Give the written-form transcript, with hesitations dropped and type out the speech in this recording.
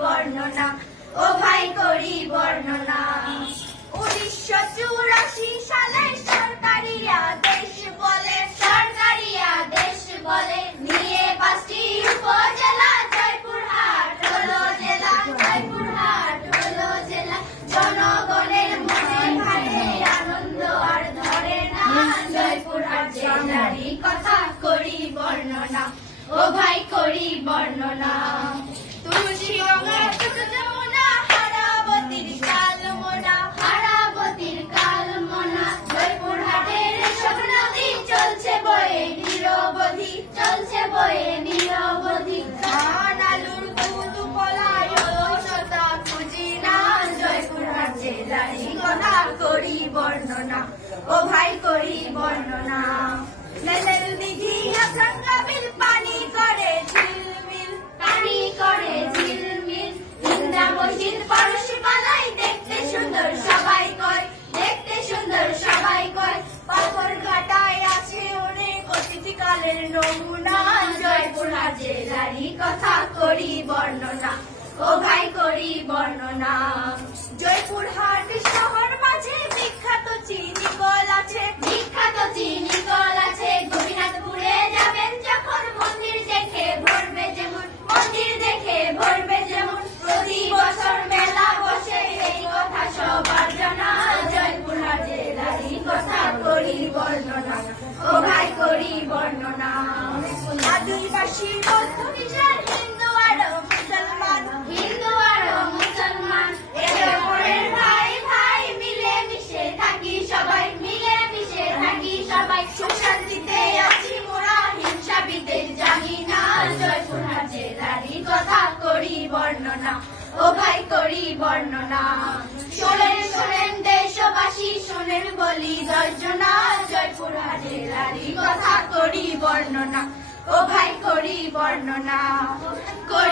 বর্ণনা, ও ভাই করি বর্ণনা। 1984 সালে সরকারি আদেশ বলে, সরকারি আদেশ বলে নিয়ে 5টি উপজেলা, জয়পুরহাট হলো জেলা, জয়পুরহাট হলো জেলা। জনগণের মনে ভারে আনন্দ আর ধরে না, জয়পুরহাট জেলারই কথা করি বর্ণনা, ও ভাই করি বর্ণনা। তুলসীগঙ্গার ছোট যমুনা, হারাবতীর কালমোনা, হারাবতীর কালমোনা। জয়পুরহাটের সব নদী চলছে বয়ে নিরবধি, চলছে বয়ে নিরবধি। ধান আলুর কৌতুকলায় অলসতা খুঁজি না, জয়পুরহাট জেলারই কথা করি বর্ণনা, ও ভাই করি বর্ণনা। মেলের দিঘি আখাঙ্গা বিল পানি করে ঝিলমিল, পানি করে ঝিলমিল। হিন্দা মসজিদ পারসি পালাই দেখতে সুন্দর সবাই কয়, দেখতে সুন্দর সবাই কয়। পাথর ঘাটায় আছে অনেক অতীতকালের নমুনা, জয়পুরহাট জেলারই কথা করি বর্ণনা, ও ভাই করি বর্ণনা। জয়পুরহাট শহর মাঝে বিখ্যাত চিনি কল আছে, বিখ্যাত চিনি কল আছে। গোপীনাথপুরে যাবেন যখন মন্দির দেখে ভরবে যেমন, মন্দির দেখে ভরবে যেমন। প্রতি বছর মেলা বসে এই কথা সবার জানা, জয়পুরহাট জেলারই কথা করি বর্ণনা, ও ভাই করি বর্ণনা। আদিবাসী বৌদ্ধ খ্রিস্টান হিন্দু আর মুসলমান, হিন্দু আর মুসলমান। একে অপরের ভাই ভাই মিলে মিশে থাকি সবাই, মিলে মিশে থাকি সবাই। সুখ শান্তিতে আছি মোরা, হিংসা বিদ্বেষ জানি না, জয়পুরহাট জেলারই কথা করি বর্ণনা, ও ভাই করি বর্ণনা। শোনেন শোনেন দেশবাসী, শোনেন বলি গর্জনা, জয়পুরহাট জেলারই কথা করি বর্ণনা, ও ভাই করি বর্ণনা, করি।